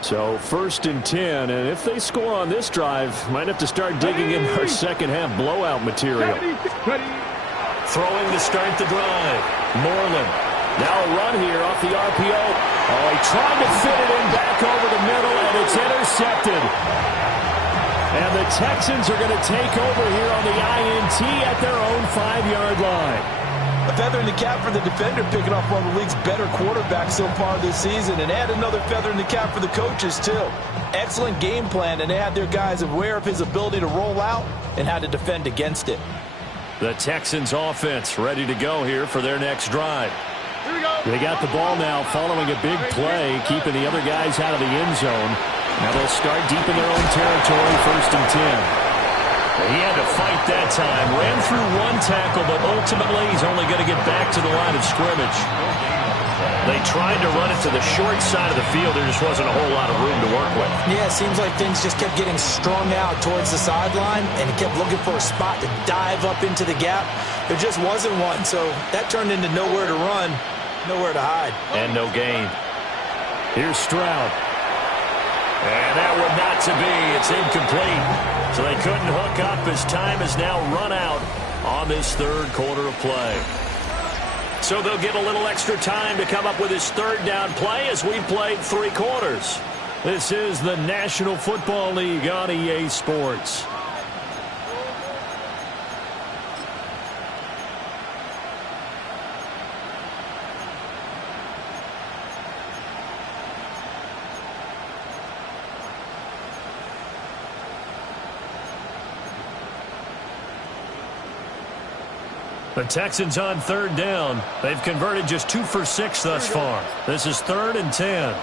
So 1st and 10, and if they score on this drive, might have to start digging in our second-half blowout material. Throwing to start the drive. Moreland. Now a run here off the RPO. Oh, he tried to fit it in back over the middle, and it's intercepted. And the Texans are going to take over here on the INT at their own 5-yard line. A feather in the cap for the defender, picking off one of the league's better quarterbacks so far this season, and add another feather in the cap for the coaches, too. Excellent game plan, and they had their guys aware of his ability to roll out and how to defend against it. The Texans offense ready to go here for their next drive. They got the ball now following a big play, keeping the other guys out of the end zone. Now they'll start deep in their own territory, 1st and 10. He had to fight that time. Ran through 1 tackle, but ultimately he's only going to get back to the line of scrimmage. They tried to run it to the short side of the field. There just wasn't a whole lot of room to work with. Yeah, it seems like things just kept getting strung out towards the sideline, and he kept looking for a spot to dive up into the gap. There just wasn't one, so that turned into nowhere to run, nowhere to hide. And no gain. Here's Stroud. And that one not to be. It's incomplete. So they couldn't hook up as time has now run out on this 3rd quarter of play. So they'll get a little extra time to come up with his 3rd down play as we played 3 quarters. This is the National Football League on EA Sports. The Texans on third down. They've converted just 2 for 6 thus far. This is 3rd and 10.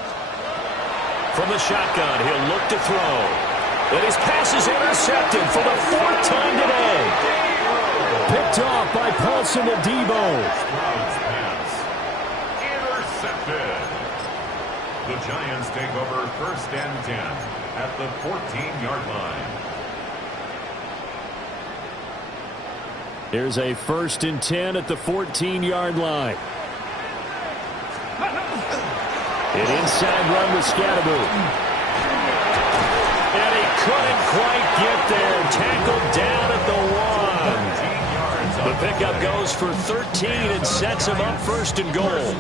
From the shotgun, he'll look to throw. And his pass is intercepted for the 4th time today. Picked off by Paulson Adebo. Pass intercepted. The Giants take over 1st and 10 at the 14-yard line. Here's a 1st and 10 at the 14-yard line. An inside run with Scatterbo. And he couldn't quite get there. Tackled down at the 1. The pickup goes for 13 and sets him up 1st and goal.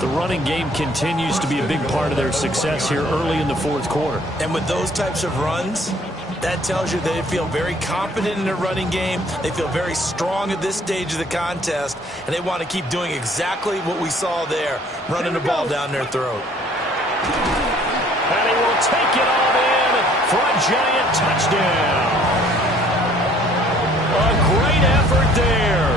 The running game continues to be a big part of their success here early in the 4th quarter. And with those types of runs, that tells you they feel very confident in their running game. They feel very strong at this stage of the contest, and they want to keep doing exactly what we saw there, running the ball down their throat. And he will take it all in for a Giant touchdown. A great effort there.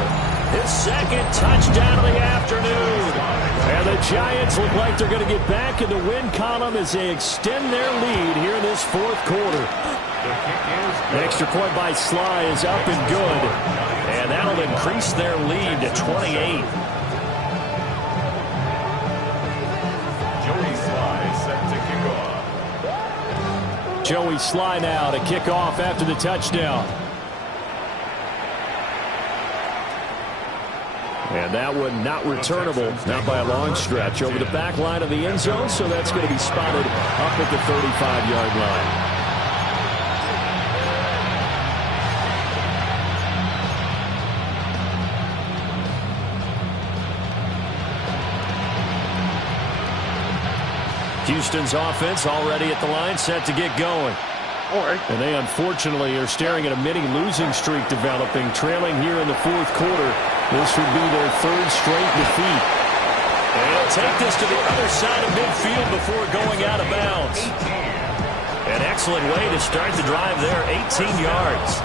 His 2nd touchdown of the afternoon. And the Giants look like they're going to get back in the win column as they extend their lead here in this 4th quarter. The extra point by Sly is up and good. And that'll increase their lead to 28. Joey Sly set to kick off. Joey Sly now to kick off after the touchdown. And that one not returnable, not by a long stretch, over the back line of the end zone, so that's going to be spotted up at the 35-yard line. Houston's offense already at the line, set to get going. And they unfortunately are staring at a mini losing streak developing, trailing here in the 4th quarter. This would be their 3rd straight defeat. And he'll take this to the other side of midfield before going out of bounds. An excellent way to start the drive there, 18 yards.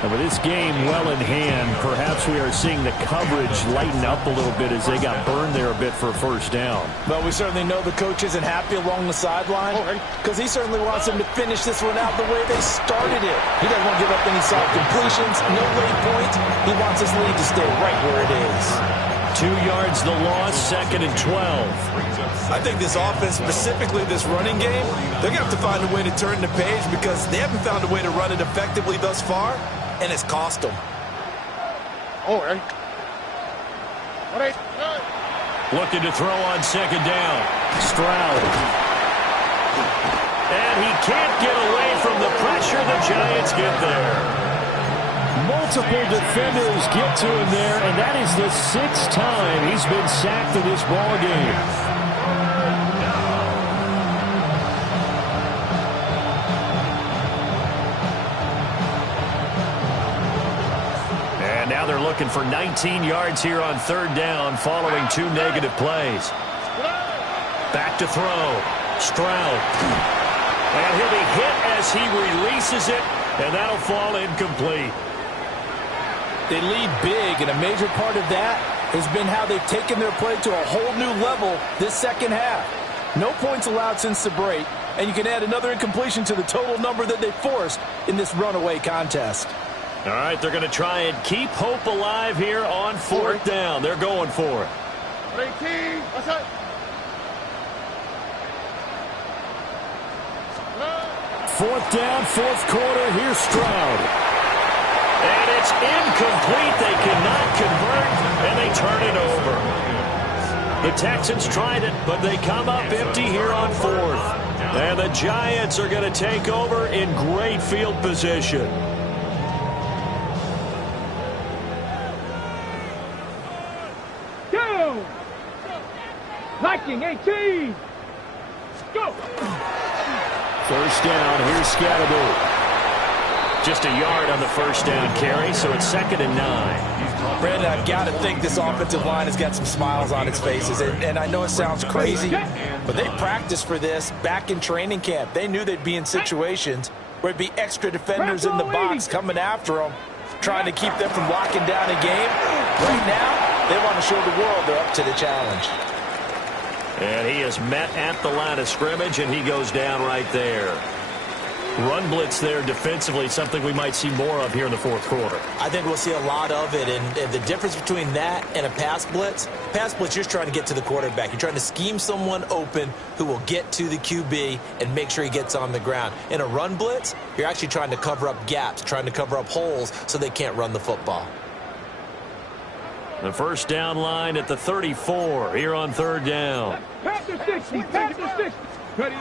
And with this game well in hand, perhaps we are seeing the coverage lighten up a little bit as they got burned there a bit for a 1st down. But we certainly know the coach isn't happy along the sideline because he certainly wants them to finish this one out the way they started it. He doesn't want to give up any soft completions, no late points. He wants his lead to stay right where it is. 2 yards the loss, 2nd and 12. I think this offense, specifically this running game, they're going to have to find a way to turn the page because they haven't found a way to run it effectively thus far. And it's cost them. Looking to throw on 2nd down. Stroud. And he can't get away from the pressure. The Giants get there. Multiple defenders get to him there, and that is the 6th time he's been sacked in this ball game. Now they're looking for 19 yards here on 3rd down following 2 negative plays. Back to throw. Stroud. And he'll be hit as he releases it, and that'll fall incomplete. They lead big, and a major part of that has been how they've taken their play to a whole new level this 2nd half. No points allowed since the break, and you can add another incompletion to the total number that they forced in this runaway contest. All right, they're going to try and keep hope alive here on 4th down. They're going for it. 4th down, 4th quarter. Here's Stroud. And it's incomplete. They cannot convert, and they turn it over. The Texans tried it, but they come up empty here on 4th. And the Giants are going to take over in great field position. Viking 18. Go. First down, here's Scatterbo. Just a yard on the first down carry, so it's 2nd and 9. Brandon, I've got to think this offensive line has got some smiles on its faces. And I know it sounds crazy, but they practiced for this back in training camp. They knew they'd be in situations where it'd be extra defenders in the box coming after them, trying to keep them from locking down a game. Right now, they want to show the world they're up to the challenge. And he is met at the line of scrimmage, and he goes down right there. Run blitz there defensively, something we might see more of here in the fourth quarter. I think we'll see a lot of it, and the difference between that and a pass blitz, you're just trying to get to the quarterback. You're trying to scheme someone open who will get to the QB and make sure he gets on the ground. In a run blitz, you're actually trying to cover up gaps, trying to cover up holes so they can't run the football. The first down line at the 34 here on 3rd down. Pass to 60, pass to 60. Ready.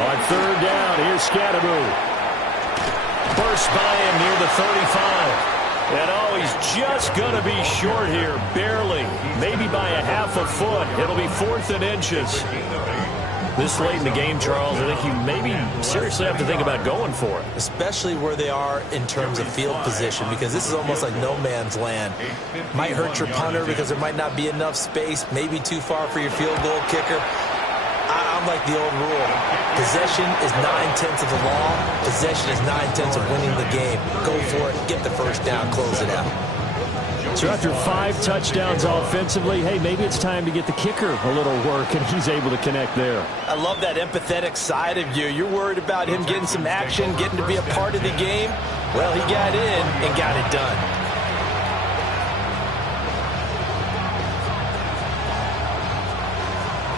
On 3rd down, here's Scatterbo. Burst by him near the 35. And oh, he's just going to be short here, barely. Maybe by a half a foot. It'll be 4th and inches. This late in the game, Charles, I think you maybe seriously have to think about going for it. Especially where they are in terms of field position, because this is almost like no man's land. Might hurt your punter because there might not be enough space, maybe too far for your field goal kicker. I'm like the old rule. Possession is 9/10 of the law. Possession is 9/10 of winning the game. Go for it. Get the first down. Close it out. So after 5 touchdowns offensively, hey, maybe it's time to get the kicker a little work, and he's able to connect there. I love that empathetic side of you. You're worried about him getting some action, getting to be a part of the game. Well, he got in and got it done.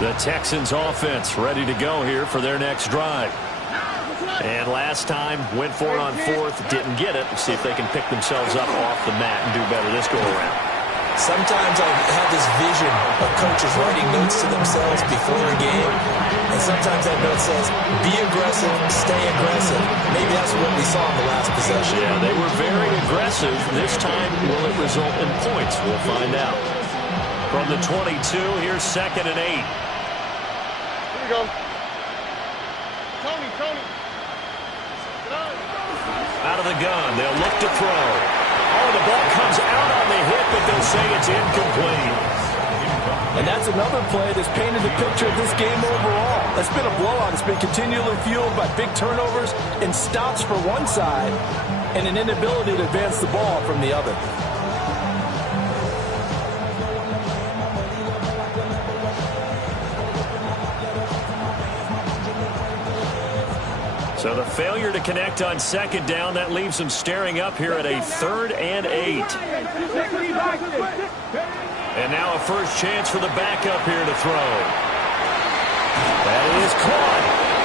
The Texans offense ready to go here for their next drive. And last time, went for it on 4th, didn't get it. See if they can pick themselves up off the mat and do better this go-around. Sometimes I have this vision of coaches writing notes to themselves before a game, and sometimes that note says, be aggressive, stay aggressive. Maybe that's what we saw in the last possession. Yeah, they were very aggressive. This time, will it result in points? We'll find out. From the 22, here's 2nd and 8. Here we go. Tony. Out of the gun, they'll look to throw. Oh, the ball comes out on the hit, but they'll say it's incomplete. And that's another play that's painted the picture of this game overall. It's been a blowout. It's been continually fueled by big turnovers and stops for one side and an inability to advance the ball from the other. So the failure to connect on 2nd down, that leaves them staring up here at a 3rd and 8. And now a first chance for the backup here to throw. That is caught.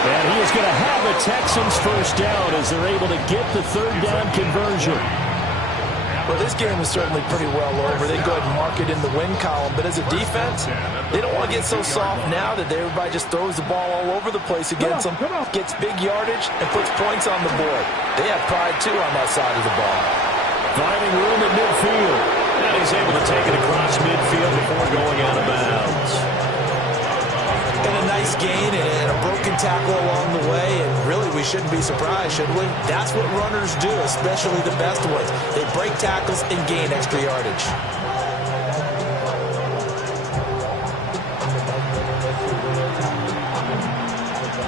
And he is going to have the Texans first down as they're able to get the 3rd down conversion. Well, this game is certainly pretty well over. They go ahead and mark it in the win column. But as a defense, they don't want to get so soft now that everybody just throws the ball all over the place against them, gets big yardage, and puts points on the board. They have pride, too, on that side of the ball. Finding room at midfield. And he's able to take it across midfield before going out of bounds. And a nice gain and a broken tackle along the way, and really we shouldn't be surprised, should we? That's what runners do, especially the best ones. They break tackles and gain extra yardage.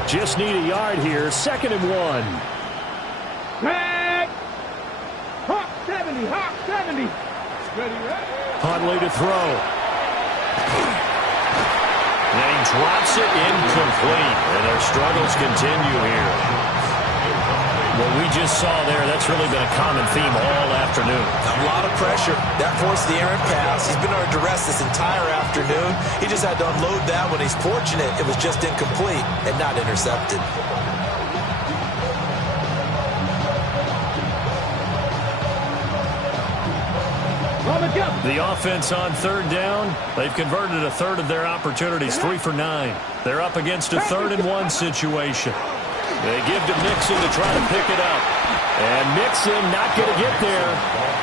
Just need a yard here, 2nd and 1. Back. Hawk 70, Hawk 70. Ready. Huntley to throw. And he drops it incomplete, and their struggles continue here. What we just saw there, that's really been a common theme all afternoon. A lot of pressure. That forced the errant pass. He's been under duress this entire afternoon. He just had to unload that when he's fortunate it was just incomplete and not intercepted. The offense on 3rd down, they've converted a 1/3 of their opportunities, 3 for 9. They're up against a 3rd and 1 situation. They give to Mixon to try to pick it up. And Mixon not going to get there.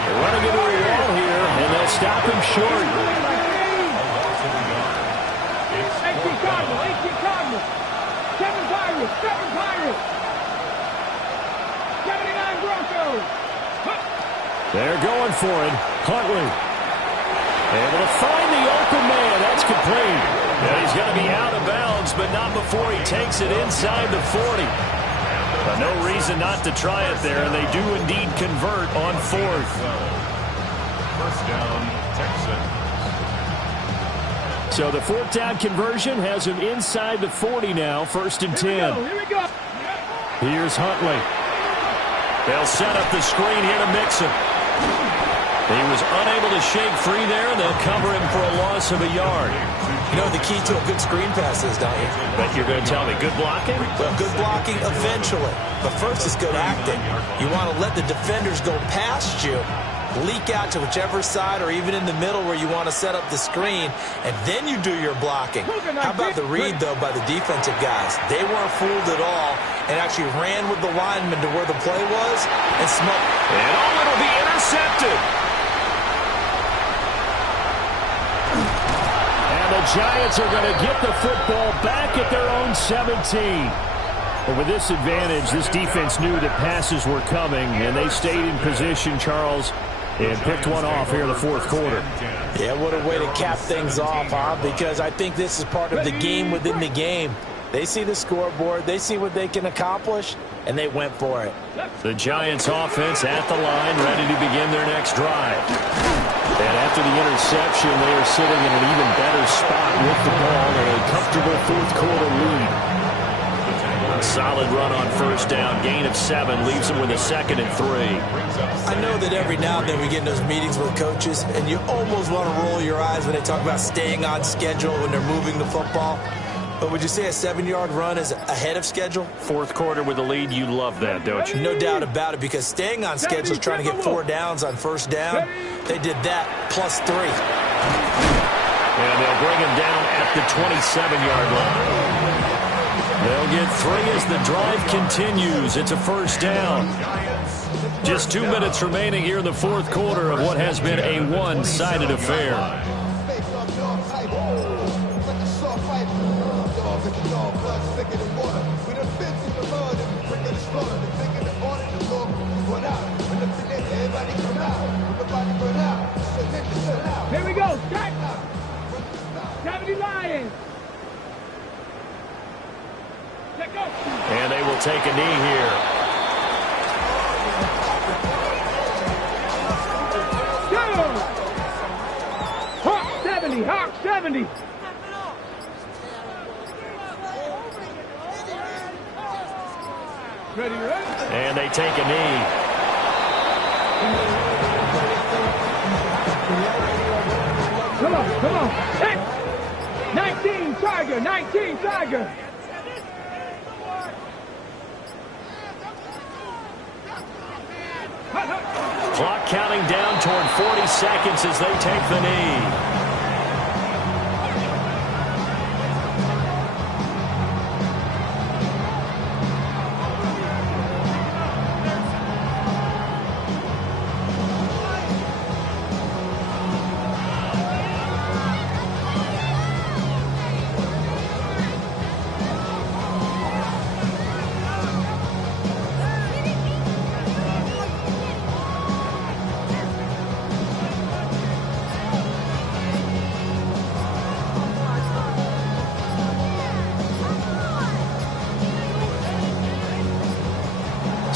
They're running into a wall here, and they'll stop him short. 18 Cardinal. 7 Pirates. 7 Pirates. 79 Broncos. They're going for it. Huntley able to find the open man. That's complete. And he's going to be out of bounds, but not before he takes it inside the 40. But no reason not to try it there, and they do indeed convert on 4th. First down, Texans. So the 4th down conversion has him inside the 40 now, 1st and 10. Here we go. Here's Huntley. They'll set up the screen here to Mixon. He was unable to shake free there, and they'll cover him for a loss of a yard. You know the key to a good screen pass is, don't you? Bet you're going to tell me good blocking? Well, good blocking eventually. But first is good acting. You want to let the defenders go past you, leak out to whichever side or even in the middle where you want to set up the screen, and then you do your blocking. How about the read, though, by the defensive guys? They weren't fooled at all and actually ran with the lineman to where the play was and smoked. And it'll be intercepted. And the Giants are going to get the football back at their own 17. But with this advantage, this defense knew that passes were coming, and they stayed in position, Charles, and picked one off here in the 4th quarter. Yeah, what a way to cap things off, huh? Because I think this is part of the game within the game. They see the scoreboard, they see what they can accomplish, and they went for it. The Giants offense at the line, ready to begin their next drive. And after the interception, they are sitting in an even better spot with the ball in a comfortable 4th quarter lead. A solid run on 1st down, gain of 7, leaves them with a 2nd and 3. I know that every now and then we get in those meetings with coaches, and you almost want to roll your eyes when they talk about staying on schedule when they're moving the football. But would you say a 7-yard run is ahead of schedule? 4th quarter with a lead, you love that, don't you? No doubt about it, because staying on schedule is trying to get 4 downs on 1st down. They did that plus 3. And they'll bring him down at the 27-yard line. They'll get 3 as the drive continues. It's a 1st down. Just 2 minutes remaining here in the 4th quarter of what has been a one-sided affair. Here we go. 70 Lions. Let go. And they will take a knee here. Go. Hawk 70. Hawk 70. Ready? And they take a knee. Come on. Hey. 19 Tiger. 19 Tiger. Clock counting down toward 40 seconds as they take the knee.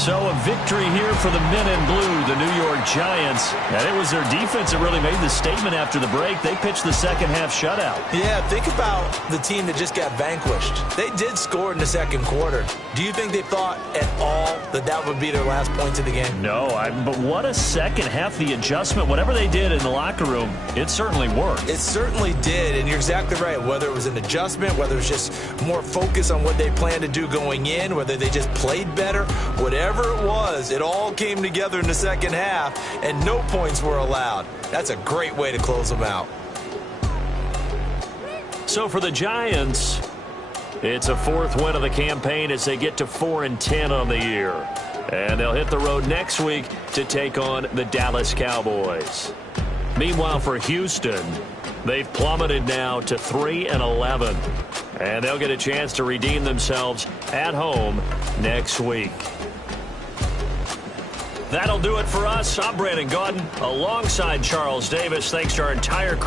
So a victory here for the men in blue, the New York Giants. And it was their defense that really made the statement after the break. They pitched the second half shutout. Yeah, think about the team that just got vanquished. They did score in the 2nd quarter. Do you think they thought at all that that would be their last points of the game? No, but what a second half. The adjustment, whatever they did in the locker room, it certainly worked. It certainly did, and you're exactly right. Whether it was an adjustment, whether it was just more focus on what they planned to do going in, whether they just played better, whatever it was, it all came together in the 2nd half, and no points were allowed. That's a great way to close them out. So for the Giants, it's a 4th win of the campaign as they get to 4-10 on the year. And they'll hit the road next week to take on the Dallas Cowboys. Meanwhile, for Houston, they've plummeted now to 3-11. And they'll get a chance to redeem themselves at home next week. That'll do it for us. I'm Brandon Gaudin alongside Charles Davis. Thanks to our entire crew.